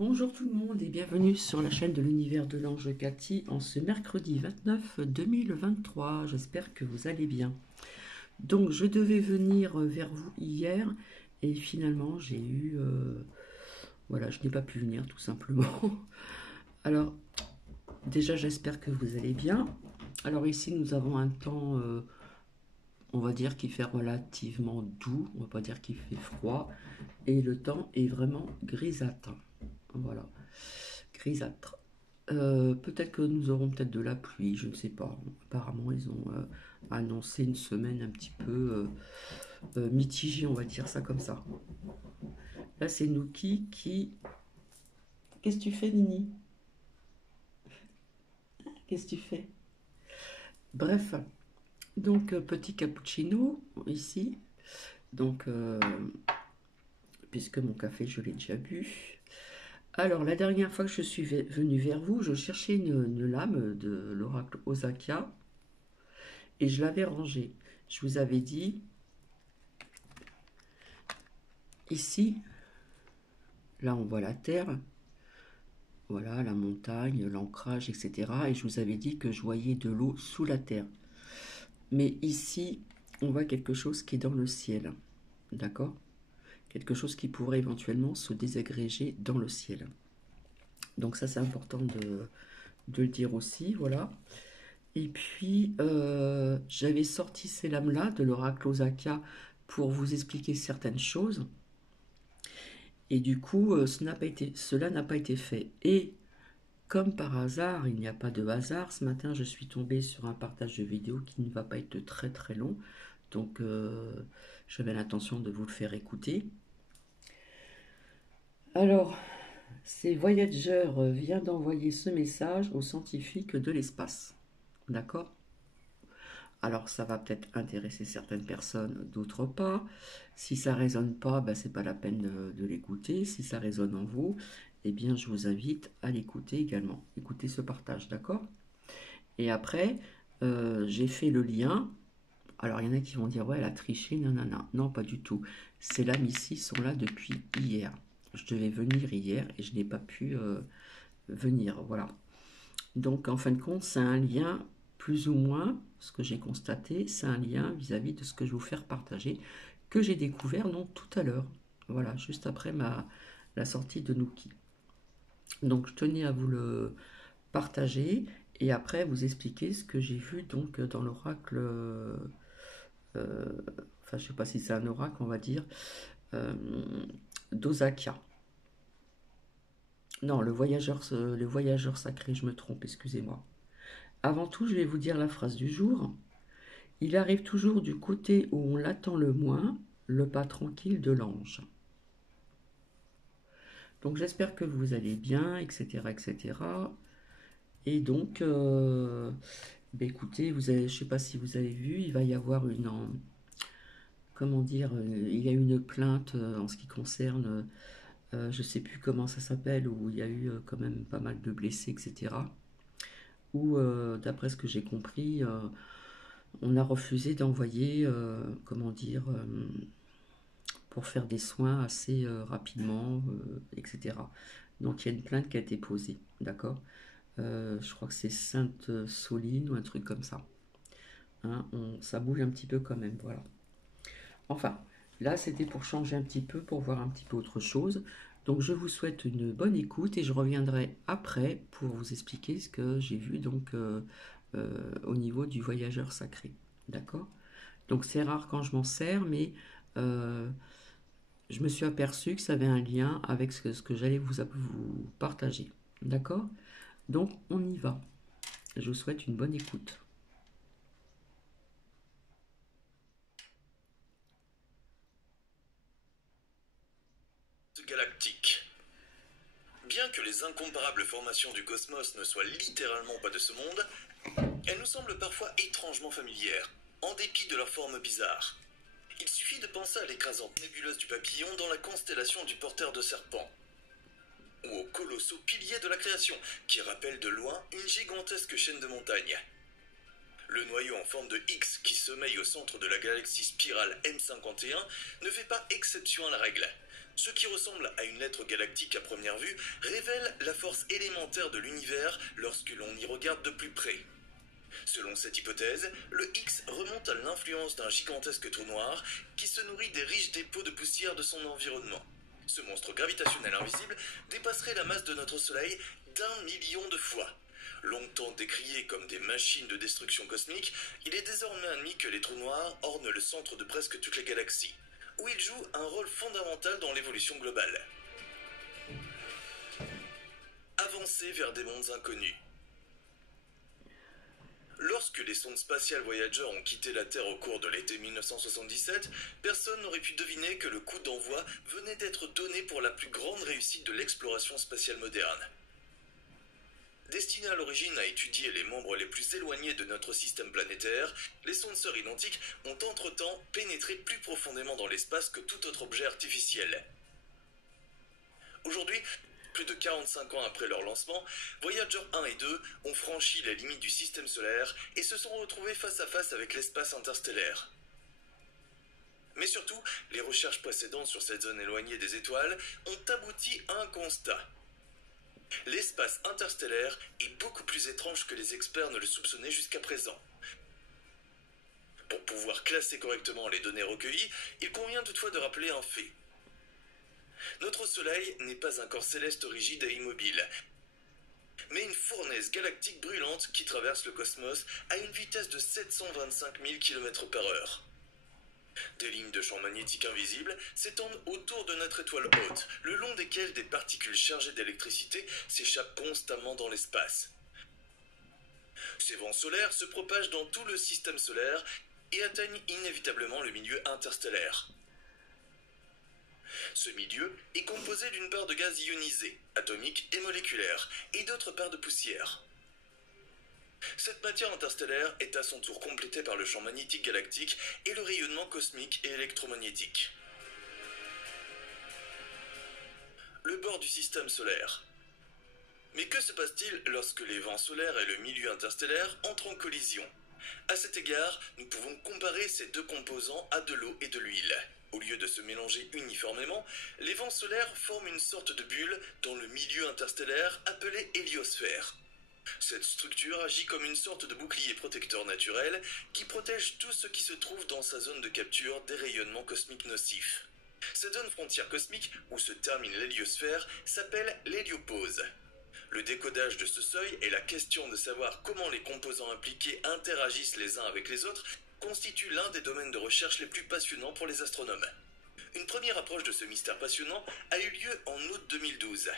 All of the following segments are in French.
Bonjour tout le monde et bienvenue sur la chaîne de l'univers de l'ange Cathy en ce mercredi 29 2023. J'espère que vous allez bien. Donc je devais venir vers vous hier et finalement j'ai eu... voilà, je n'ai pas pu venir tout simplement. Alors déjà j'espère que vous allez bien. Alors ici nous avons un temps, on va dire qu'il fait relativement doux, on va pas dire qu'il fait froid. Et le temps est vraiment grisâtre. Voilà, grisâtre. Peut-être que nous aurons peut-être de la pluie, je ne sais pas. Apparemment, ils ont annoncé une semaine un petit peu mitigée, on va dire ça comme ça. Là, c'est Nuki qui... Qu'est-ce que tu fais, Nini? Qu'est-ce que tu fais? Bref, donc petit cappuccino ici. Donc, puisque mon café, je l'ai déjà bu. Alors, la dernière fois que je suis venue vers vous, je cherchais une lame de l'oracle Osakia et je l'avais rangée. Je vous avais dit, ici, là on voit la terre, voilà la montagne, l'ancrage, etc. Et je vous avais dit que je voyais de l'eau sous la terre. Mais ici, on voit quelque chose qui est dans le ciel, d'accord? Quelque chose qui pourrait éventuellement se désagréger dans le ciel. Donc ça, c'est important de le dire aussi, voilà. Et puis, j'avais sorti ces lames-là de l'oracle Osaka pour vous expliquer certaines choses. Et du coup, cela n'a pas été fait. Et comme par hasard, il n'y a pas de hasard, ce matin, je suis tombée sur un partage de vidéo qui ne va pas être très très long. Donc, j'avais l'intention de vous le faire écouter. Alors, c'est Voyager vient d'envoyer ce message aux scientifiques de l'espace. D'accord? Alors, ça va peut-être intéresser certaines personnes, d'autres pas. Si ça résonne pas, ben, c'est pas la peine de l'écouter. Si ça résonne en vous, eh bien, je vous invite à l'écouter également. Écoutez ce partage, d'accord? Et après, j'ai fait le lien. Alors, il y en a qui vont dire, ouais, elle a triché, non, non, non. Non, pas du tout. Ces lames ici sont là depuis hier. Je devais venir hier et je n'ai pas pu venir, voilà. Donc, en fin de compte, c'est un lien, plus ou moins, ce que j'ai constaté, c'est un lien vis-à-vis de ce que je vais vous faire partager, que j'ai découvert donc tout à l'heure. Voilà, juste après la sortie de Nuki. Donc, je tenais à vous le partager et après vous expliquer ce que j'ai vu donc dans l'oracle. Enfin, je sais pas si c'est un oracle, on va dire, euh, d'Osakia. Non, le voyageur sacré, je me trompe, excusez-moi. Avant tout, je vais vous dire la phrase du jour. Il arrive toujours du côté où on l'attend le moins, le pas tranquille de l'ange. Donc j'espère que vous allez bien, etc. etc. Et donc, ben écoutez, je ne sais pas si vous avez vu, il va y avoir comment dire, il y a une plainte en ce qui concerne, je ne sais plus comment ça s'appelle, où il y a eu quand même pas mal de blessés, etc. Où, d'après ce que j'ai compris, on a refusé d'envoyer, comment dire, pour faire des soins assez rapidement, etc. Donc il y a une plainte qui a été posée, d'accord? Je crois que c'est Sainte-Soline ou un truc comme ça. Hein, ça bouge un petit peu quand même, voilà. Enfin, là c'était pour changer un petit peu, pour voir un petit peu autre chose. Donc je vous souhaite une bonne écoute et je reviendrai après pour vous expliquer ce que j'ai vu donc au niveau du voyageur sacré. D'accord? Donc c'est rare quand je m'en sers, mais je me suis aperçu que ça avait un lien avec ce que j'allais vous partager. D'accord? Donc on y va. Je vous souhaite une bonne écoute. Galactique. Bien que les incomparables formations du cosmos ne soient littéralement pas de ce monde, elles nous semblent parfois étrangement familières, en dépit de leur forme bizarre. Il suffit de penser à l'écrasante nébuleuse du papillon dans la constellation du porteur de serpents, ou aux colossaux piliers de la création, qui rappellent de loin une gigantesque chaîne de montagnes. Le noyau en forme de X qui sommeille au centre de la galaxie spirale M51 ne fait pas exception à la règle. Ce qui ressemble à une lettre galactique à première vue révèle la force élémentaire de l'univers lorsque l'on y regarde de plus près. Selon cette hypothèse, le X remonte à l'influence d'un gigantesque trou noir qui se nourrit des riches dépôts de poussière de son environnement. Ce monstre gravitationnel invisible dépasserait la masse de notre Soleil d'1 million de fois. Longtemps décriés comme des machines de destruction cosmique, il est désormais admis que les trous noirs ornent le centre de presque toutes les galaxies, où ils jouent un rôle fondamental dans l'évolution globale. Avancer vers des mondes inconnus. Lorsque les sondes spatiales Voyager ont quitté la Terre au cours de l'été 1977, personne n'aurait pu deviner que le coup d'envoi venait d'être donné pour la plus grande réussite de l'exploration spatiale moderne. Destinées à l'origine à étudier les membres les plus éloignés de notre système planétaire, les sondes sœurs identiques ont entre-temps pénétré plus profondément dans l'espace que tout autre objet artificiel. Aujourd'hui, plus de 45 ans après leur lancement, Voyager 1 et 2 ont franchi les limites du système solaire et se sont retrouvés face à face avec l'espace interstellaire. Mais surtout, les recherches précédentes sur cette zone éloignée des étoiles ont abouti à un constat. L'espace interstellaire est beaucoup plus étrange que les experts ne le soupçonnaient jusqu'à présent. Pour pouvoir classer correctement les données recueillies, il convient toutefois de rappeler un fait. Notre Soleil n'est pas un corps céleste rigide et immobile, mais une fournaise galactique brûlante qui traverse le cosmos à une vitesse de 725 000 km/h. Des lignes de champ magnétique invisibles s'étendent autour de notre étoile haute, le long desquelles des particules chargées d'électricité s'échappent constamment dans l'espace. Ces vents solaires se propagent dans tout le système solaire et atteignent inévitablement le milieu interstellaire. Ce milieu est composé d'une part de gaz ionisés, atomiques et moléculaires, et d'autre part de poussière. Cette matière interstellaire est à son tour complétée par le champ magnétique galactique et le rayonnement cosmique et électromagnétique. Le bord du système solaire. Mais que se passe-t-il lorsque les vents solaires et le milieu interstellaire entrent en collision? À cet égard, nous pouvons comparer ces deux composants à de l'eau et de l'huile. Au lieu de se mélanger uniformément, les vents solaires forment une sorte de bulle dans le milieu interstellaire appelée héliosphère. Cette structure agit comme une sorte de bouclier protecteur naturel qui protège tout ce qui se trouve dans sa zone de capture des rayonnements cosmiques nocifs. Cette zone frontière cosmique où se termine l'héliosphère s'appelle l'héliopause. Le décodage de ce seuil et la question de savoir comment les composants impliqués interagissent les uns avec les autres constitue l'un des domaines de recherche les plus passionnants pour les astronomes. Une première approche de ce mystère passionnant a eu lieu en août 2012.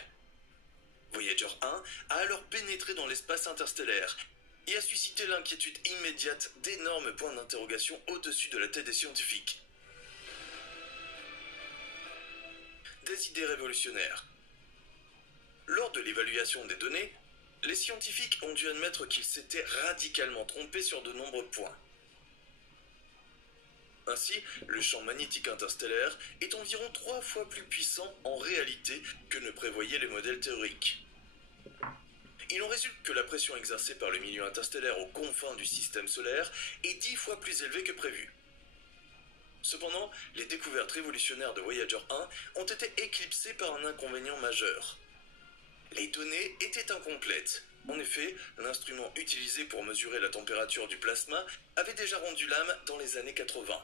Voyager 1 a alors pénétré dans l'espace interstellaire et a suscité l'inquiétude immédiate d'énormes points d'interrogation au-dessus de la tête des scientifiques. Des idées révolutionnaires. Lors de l'évaluation des données, les scientifiques ont dû admettre qu'ils s'étaient radicalement trompés sur de nombreux points. Ainsi, le champ magnétique interstellaire est environ 3 fois plus puissant en réalité que ne prévoyaient les modèles théoriques. Il en résulte que la pression exercée par le milieu interstellaire aux confins du système solaire est 10 fois plus élevée que prévu. Cependant, les découvertes révolutionnaires de Voyager 1 ont été éclipsées par un inconvénient majeur. Les données étaient incomplètes. En effet, l'instrument utilisé pour mesurer la température du plasma avait déjà rendu l'âme dans les années 80.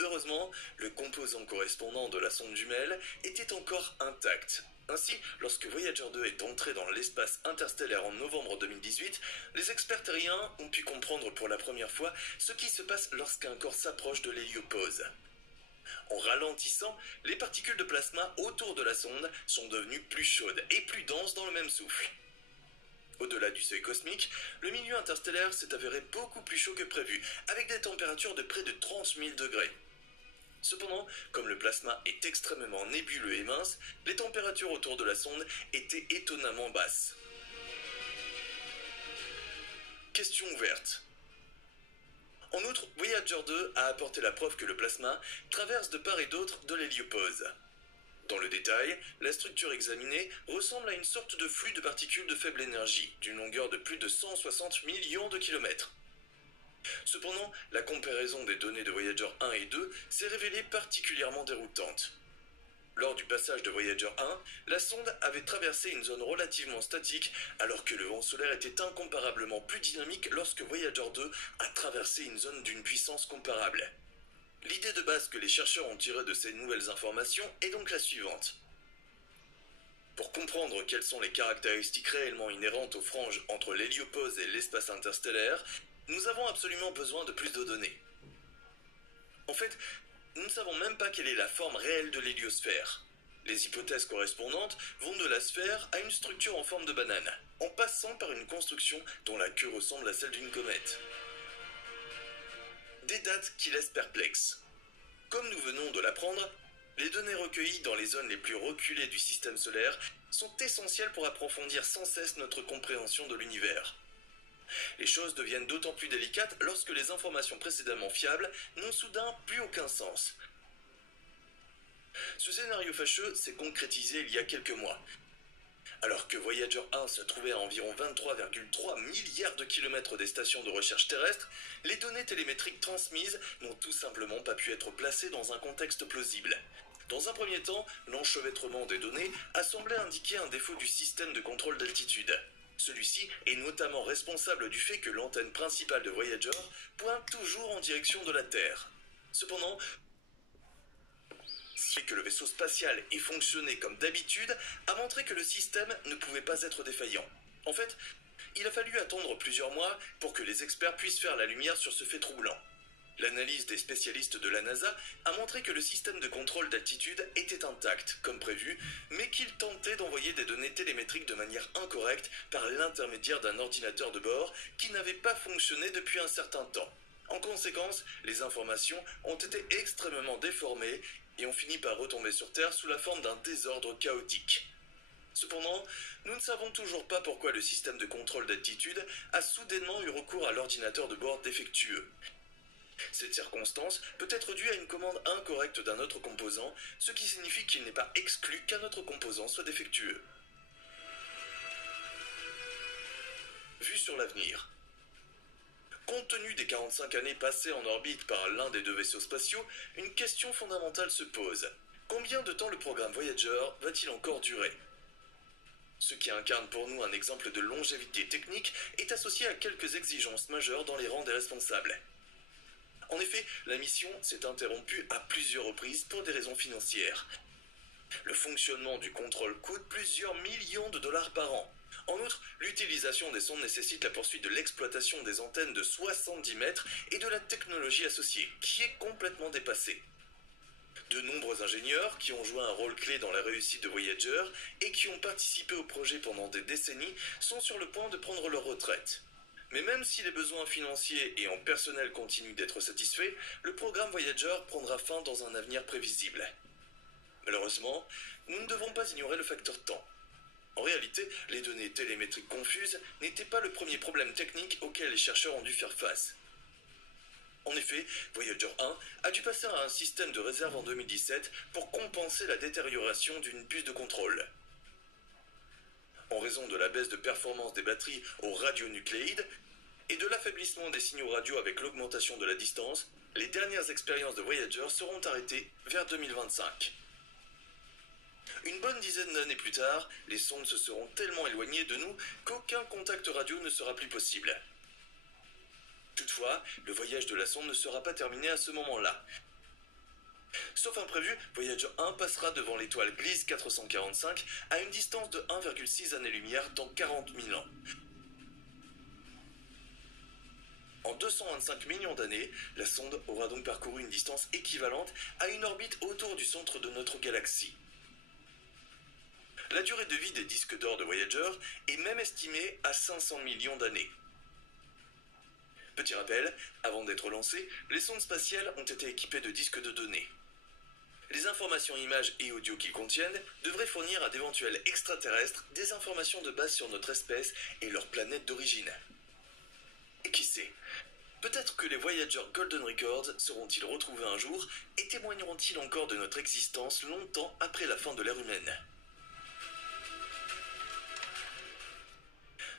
Heureusement, le composant correspondant de la sonde jumelle était encore intact. Ainsi, lorsque Voyager 2 est entré dans l'espace interstellaire en novembre 2018, les experts terriens ont pu comprendre pour la première fois ce qui se passe lorsqu'un corps s'approche de l'héliopause. En ralentissant, les particules de plasma autour de la sonde sont devenues plus chaudes et plus denses dans le même souffle. Au-delà du seuil cosmique, le milieu interstellaire s'est avéré beaucoup plus chaud que prévu, avec des températures de près de 30 000 degrés. Cependant, comme le plasma est extrêmement nébuleux et mince, les températures autour de la sonde étaient étonnamment basses. Question ouverte. En outre, Voyager 2 a apporté la preuve que le plasma traverse de part et d'autre de l'héliopause. Dans le détail, la structure examinée ressemble à une sorte de flux de particules de faible énergie, d'une longueur de plus de 160 millions de kilomètres. Cependant, la comparaison des données de Voyager 1 et 2 s'est révélée particulièrement déroutante. Lors du passage de Voyager 1, la sonde avait traversé une zone relativement statique, alors que le vent solaire était incomparablement plus dynamique lorsque Voyager 2 a traversé une zone d'une puissance comparable. L'idée de base que les chercheurs ont tirée de ces nouvelles informations est donc la suivante. Pour comprendre quelles sont les caractéristiques réellement inhérentes aux franges entre l'héliopause et l'espace interstellaire, nous avons absolument besoin de plus de données. En fait, nous ne savons même pas quelle est la forme réelle de l'héliosphère. Les hypothèses correspondantes vont de la sphère à une structure en forme de banane, en passant par une construction dont la queue ressemble à celle d'une comète. Des dates qui laissent perplexes. Comme nous venons de l'apprendre, les données recueillies dans les zones les plus reculées du système solaire sont essentielles pour approfondir sans cesse notre compréhension de l'univers. Les choses deviennent d'autant plus délicates lorsque les informations précédemment fiables n'ont soudain plus aucun sens. Ce scénario fâcheux s'est concrétisé il y a quelques mois. Alors que Voyager 1 se trouvait à environ 23,3 milliards de kilomètres des stations de recherche terrestres, les données télémétriques transmises n'ont tout simplement pas pu être placées dans un contexte plausible. Dans un premier temps, l'enchevêtrement des données a semblé indiquer un défaut du système de contrôle d'altitude. Celui-ci est notamment responsable du fait que l'antenne principale de Voyager pointe toujours en direction de la Terre. Cependant, que le vaisseau spatial ait fonctionné comme d'habitude a montré que le système ne pouvait pas être défaillant. En fait, il a fallu attendre plusieurs mois pour que les experts puissent faire la lumière sur ce fait troublant. L'analyse des spécialistes de la NASA a montré que le système de contrôle d'altitude était intact, comme prévu, mais qu'il tentait d'envoyer des données télémétriques de manière incorrecte par l'intermédiaire d'un ordinateur de bord qui n'avait pas fonctionné depuis un certain temps. En conséquence, les informations ont été extrêmement déformées et ont fini par retomber sur Terre sous la forme d'un désordre chaotique. Cependant, nous ne savons toujours pas pourquoi le système de contrôle d'altitude a soudainement eu recours à l'ordinateur de bord défectueux. Cette circonstance peut être due à une commande incorrecte d'un autre composant, ce qui signifie qu'il n'est pas exclu qu'un autre composant soit défectueux. Vue sur l'avenir. Compte tenu des 45 années passées en orbite par l'un des deux vaisseaux spatiaux, une question fondamentale se pose. Combien de temps le programme Voyager va-t-il encore durer ? Ce qui incarne pour nous un exemple de longévité technique est associé à quelques exigences majeures dans les rangs des responsables. En effet, la mission s'est interrompue à plusieurs reprises pour des raisons financières. Le fonctionnement du contrôle coûte plusieurs millions de dollars par an. En outre, l'utilisation des sondes nécessite la poursuite de l'exploitation des antennes de 70 mètres et de la technologie associée, qui est complètement dépassée. De nombreux ingénieurs qui ont joué un rôle clé dans la réussite de Voyager et qui ont participé au projet pendant des décennies sont sur le point de prendre leur retraite. Mais même si les besoins financiers et en personnel continuent d'être satisfaits, le programme Voyager prendra fin dans un avenir prévisible. Malheureusement, nous ne devons pas ignorer le facteur temps. En réalité, les données télémétriques confuses n'étaient pas le premier problème technique auquel les chercheurs ont dû faire face. En effet, Voyager 1 a dû passer à un système de réserve en 2017 pour compenser la détérioration d'une puce de contrôle. En raison de la baisse de performance des batteries au radionucléide et de l'affaiblissement des signaux radio avec l'augmentation de la distance, les dernières expériences de Voyager seront arrêtées vers 2025. Une bonne dizaine d'années plus tard, les sondes se seront tellement éloignées de nous qu'aucun contact radio ne sera plus possible. Toutefois, le voyage de la sonde ne sera pas terminé à ce moment-là. Sauf imprévu, Voyager 1 passera devant l'étoile Gliese 445 à une distance de 1,6 années-lumière dans 40 000 ans. En 225 millions d'années, la sonde aura donc parcouru une distance équivalente à une orbite autour du centre de notre galaxie. La durée de vie des disques d'or de Voyager est même estimée à 500 millions d'années. Petit rappel, avant d'être lancées, les sondes spatiales ont été équipées de disques de données. Les informations images et audio qu'ils contiennent devraient fournir à d'éventuels extraterrestres des informations de base sur notre espèce et leur planète d'origine. Et qui sait, peut-être que les Voyager Golden Records seront-ils retrouvés un jour et témoigneront-ils encore de notre existence longtemps après la fin de l'ère humaine.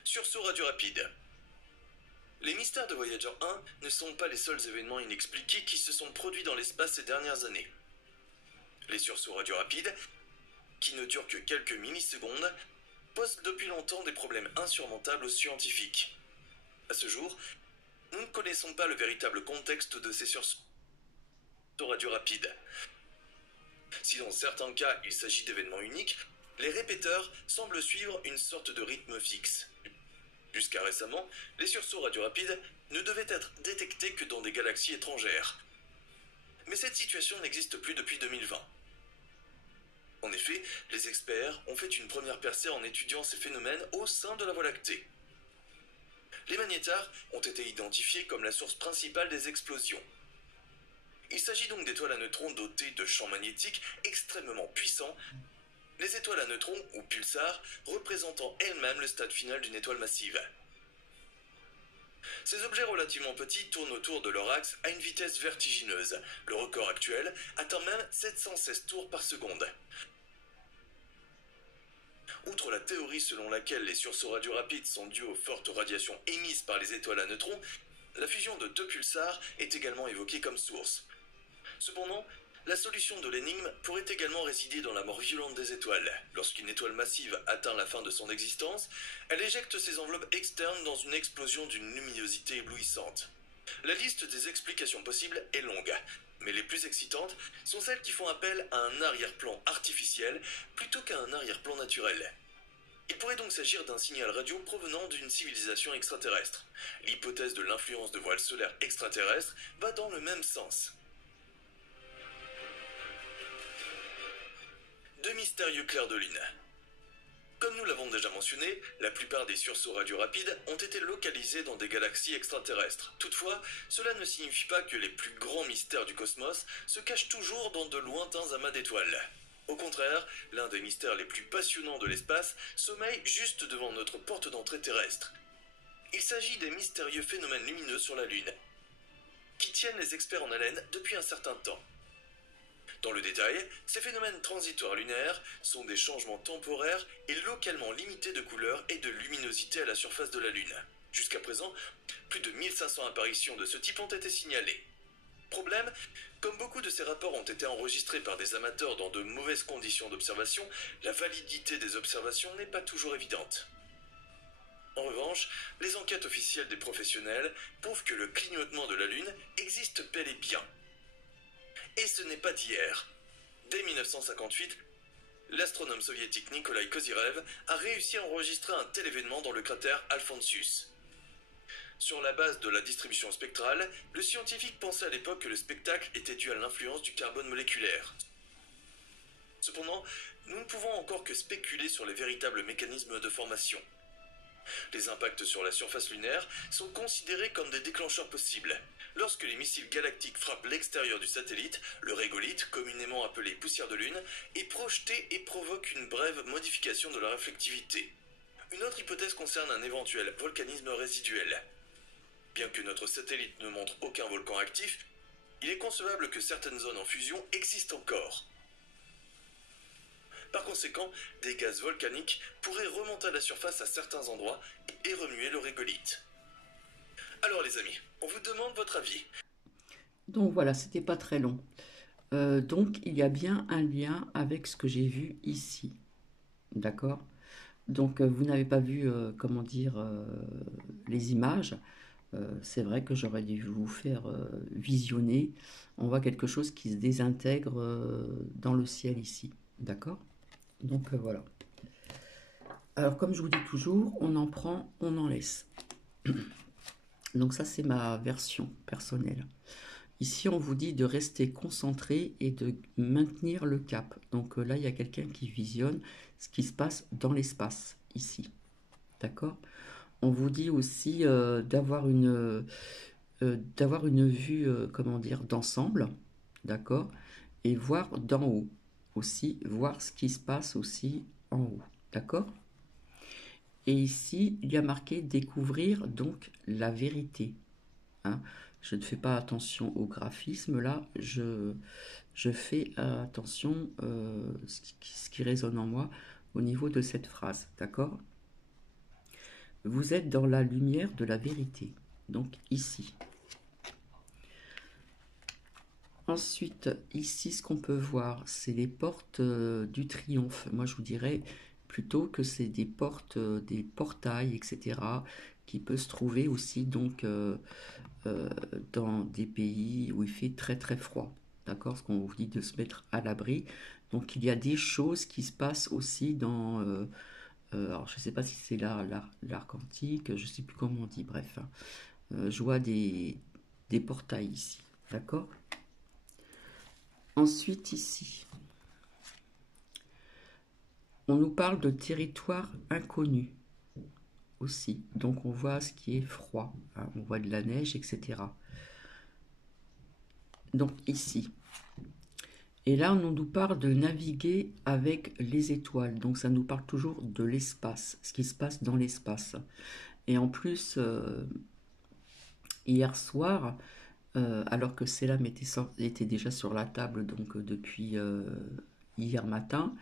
Sursaut radio rapide. Les mystères de Voyager 1 ne sont pas les seuls événements inexpliqués qui se sont produits dans l'espace ces dernières années. Les sursauts radio rapides, qui ne durent que quelques millisecondes, posent depuis longtemps des problèmes insurmontables aux scientifiques. À ce jour, nous ne connaissons pas le véritable contexte de ces sursauts radio rapides. Si dans certains cas il s'agit d'événements uniques, les répéteurs semblent suivre une sorte de rythme fixe. Jusqu'à récemment, les sursauts radio rapides ne devaient être détectés que dans des galaxies étrangères. Mais cette situation n'existe plus depuis 2020. En effet, les experts ont fait une première percée en étudiant ces phénomènes au sein de la Voie lactée. Les magnétars ont été identifiés comme la source principale des explosions. Il s'agit donc d'étoiles à neutrons dotées de champs magnétiques extrêmement puissants, les étoiles à neutrons ou pulsars représentant elles-mêmes le stade final d'une étoile massive. Ces objets relativement petits tournent autour de leur axe à une vitesse vertigineuse. Le record actuel atteint même 716 tours par seconde. Outre la théorie selon laquelle les sursauts radio rapides sont dus aux fortes radiations émises par les étoiles à neutrons, la fusion de deux pulsars est également évoquée comme source. Cependant, la solution de l'énigme pourrait également résider dans la mort violente des étoiles. Lorsqu'une étoile massive atteint la fin de son existence, elle éjecte ses enveloppes externes dans une explosion d'une luminosité éblouissante. La liste des explications possibles est longue, mais les plus excitantes sont celles qui font appel à un arrière-plan artificiel plutôt qu'à un arrière-plan naturel. Il pourrait donc s'agir d'un signal radio provenant d'une civilisation extraterrestre. L'hypothèse de l'influence de voiles solaires extraterrestres va dans le même sens. De mystérieux clairs de lune. Comme nous l'avons déjà mentionné, la plupart des sursauts radio rapides ont été localisés dans des galaxies extraterrestres. Toutefois, cela ne signifie pas que les plus grands mystères du cosmos se cachent toujours dans de lointains amas d'étoiles. Au contraire, l'un des mystères les plus passionnants de l'espace sommeille juste devant notre porte d'entrée terrestre. Il s'agit des mystérieux phénomènes lumineux sur la Lune, qui tiennent les experts en haleine depuis un certain temps. Dans le détail, ces phénomènes transitoires lunaires sont des changements temporaires et localement limités de couleur et de luminosité à la surface de la Lune. Jusqu'à présent, plus de 1500 apparitions de ce type ont été signalées. Problème, comme beaucoup de ces rapports ont été enregistrés par des amateurs dans de mauvaises conditions d'observation, la validité des observations n'est pas toujours évidente. En revanche, les enquêtes officielles des professionnels prouvent que le clignotement de la Lune existe bel et bien. Et ce n'est pas d'hier. Dès 1958, l'astronome soviétique Nikolai Kozyrev a réussi à enregistrer un tel événement dans le cratère Alphonsus. Sur la base de la distribution spectrale, le scientifique pensait à l'époque que le spectacle était dû à l'influence du carbone moléculaire. Cependant, nous ne pouvons encore que spéculer sur les véritables mécanismes de formation. Les impacts sur la surface lunaire sont considérés comme des déclencheurs possibles. Lorsque les missiles galactiques frappent l'extérieur du satellite, le régolithe, communément appelé poussière de lune, est projeté et provoque une brève modification de la réflectivité. Une autre hypothèse concerne un éventuel volcanisme résiduel. Bien que notre satellite ne montre aucun volcan actif, il est concevable que certaines zones en fusion existent encore. Par conséquent, des gaz volcaniques pourraient remonter à la surface à certains endroits et remuer le régolithe. Alors les amis, on vous demande votre avis. Donc voilà, c'était pas très long. Donc il y a bien un lien avec ce que j'ai vu ici. D'accord? Donc vous n'avez pas vu, comment dire, les images. C'est vrai que j'aurais dû vous faire visionner. On voit quelque chose qui se désintègre dans le ciel ici. D'accord? Donc voilà. Alors comme je vous dis toujours, on en prend, on en laisse. Donc ça c'est ma version personnelle. Ici on vous dit de rester concentré et de maintenir le cap. Donc là il y a quelqu'un qui visionne ce qui se passe dans l'espace ici. D'accord? On vous dit aussi d'avoir une vue, comment dire, d'ensemble. D'accord? Et voir d'en haut. Aussi voir ce qui se passe aussi en haut. D'accord? Et ici, il y a marqué découvrir donc la vérité. Hein? Je ne fais pas attention au graphisme là, je fais attention ce qui résonne en moi au niveau de cette phrase. D'accord? Vous êtes dans la lumière de la vérité. Donc ici. Ensuite, ici, ce qu'on peut voir, c'est les portes du triomphe. Moi, je vous dirais plutôt que c'est des portes, des portails, etc., qui peuvent se trouver aussi donc euh, dans des pays où il fait très très froid. D'accord? Ce qu'on vous dit de se mettre à l'abri. Donc, il y a des choses qui se passent aussi dans... alors, je ne sais pas si c'est l'arc antique, je ne sais plus comment on dit, bref. Je vois des portails ici. D'accord? Ensuite, ici, on nous parle de territoire inconnu aussi. Donc, on voit ce qui est froid, hein, on voit de la neige, etc. Donc, ici. Et là, on nous parle de naviguer avec les étoiles. Donc, ça nous parle toujours de l'espace, ce qui se passe dans l'espace. Et en plus, hier soir, alors que Selam était déjà sur la table donc depuis hier matin,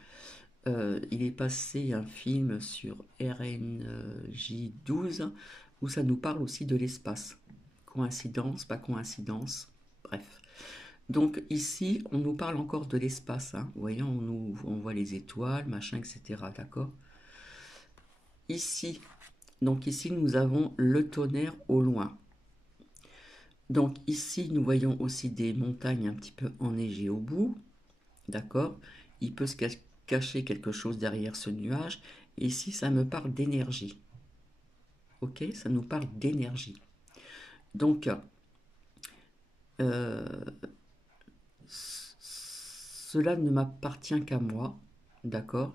il est passé un film sur RNJ 12 où ça nous parle aussi de l'espace. Coïncidence, pas coïncidence, bref. Donc ici, on nous parle encore de l'espace. Hein. Vous voyez, on voit les étoiles, machin, etc. D'accord? Ici, donc ici, nous avons le tonnerre au loin. Donc ici, nous voyons aussi des montagnes un petit peu enneigées au bout. D'accord? Il peut se cacher quelque chose derrière ce nuage. Et ici, ça me parle d'énergie. Ok? Ça nous parle d'énergie. Donc, cela ne m'appartient qu'à moi. D'accord?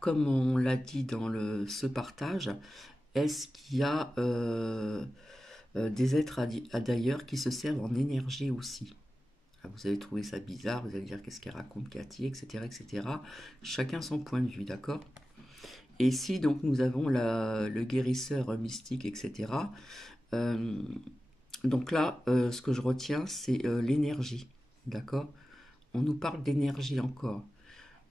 Comme on l'a dit dans ce partage, est-ce qu'il y a des êtres d'ailleurs qui se servent en énergie aussi? Vous avez trouvé ça bizarre, vous allez dire qu'est-ce qu'elle raconte Cathy, etc., etc. Chacun son point de vue, d'accord? Et ici, donc, nous avons le guérisseur mystique, etc. Euh, donc là, ce que je retiens, c'est l'énergie, d'accord? On nous parle d'énergie encore.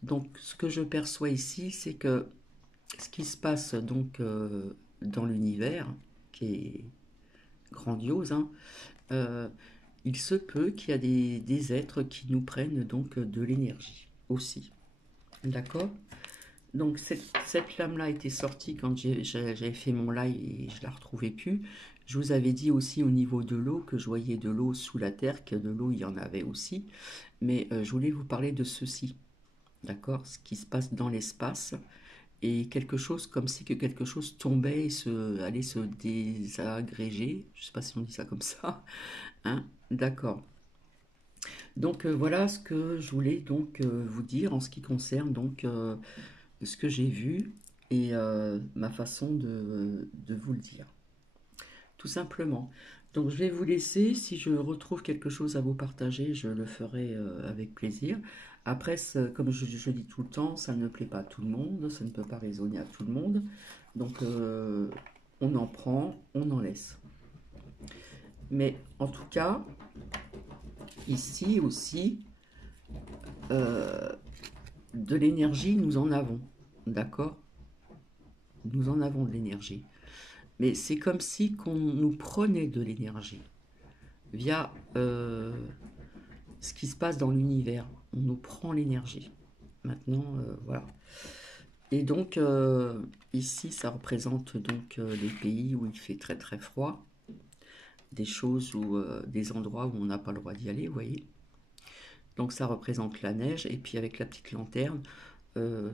Donc, ce que je perçois ici, c'est que ce qui se passe donc dans l'univers, qui est grandiose, hein, euh, il se peut qu'il y a des êtres qui nous prennent donc de l'énergie aussi. D'accord? Donc cette lame-là était sortie quand j'avais fait mon live et je la retrouvais plus. Je vous avais dit aussi au niveau de l'eau que je voyais de l'eau sous la terre, que de l'eau il y en avait aussi. Mais je voulais vous parler de ceci. D'accord? Ce qui se passe dans l'espace et quelque chose comme si que quelque chose tombait et allait se désagréger. Je ne sais pas si on dit ça comme ça. Hein? D'accord. Donc voilà ce que je voulais donc vous dire en ce qui concerne donc ce que j'ai vu et ma façon de vous le dire. Tout simplement. Donc je vais vous laisser. Si je retrouve quelque chose à vous partager, je le ferai avec plaisir. Après, comme je dis tout le temps, ça ne plaît pas à tout le monde, ça ne peut pas résonner à tout le monde. Donc on en prend, on en laisse. Mais en tout cas, ici aussi, de l'énergie, nous en avons. D'accord? Nous en avons de l'énergie. Mais c'est comme si qu'on nous prenait de l'énergie via ce qui se passe dans l'univers. On nous prend l'énergie. Maintenant, voilà. Et donc, ici, ça représente donc les pays où il fait très très froid. Des choses ou des endroits où on n'a pas le droit d'y aller, vous voyez. Donc ça représente la neige. Et puis avec la petite lanterne,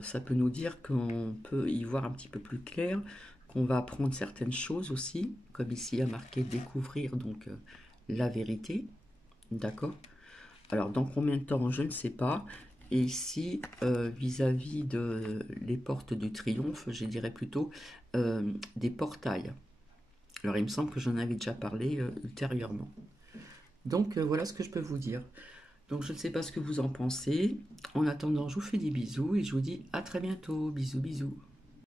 ça peut nous dire qu'on peut y voir un petit peu plus clair, qu'on va apprendre certaines choses aussi, comme ici il y a marqué découvrir donc la vérité, d'accord? Alors dans combien de temps, je ne sais pas. Et ici, vis-à-vis de les portes du triomphe, je dirais plutôt des portails. Alors il me semble que j'en avais déjà parlé ultérieurement. Donc voilà ce que je peux vous dire. Donc je ne sais pas ce que vous en pensez. En attendant, je vous fais des bisous et je vous dis à très bientôt. Bisous, bisous.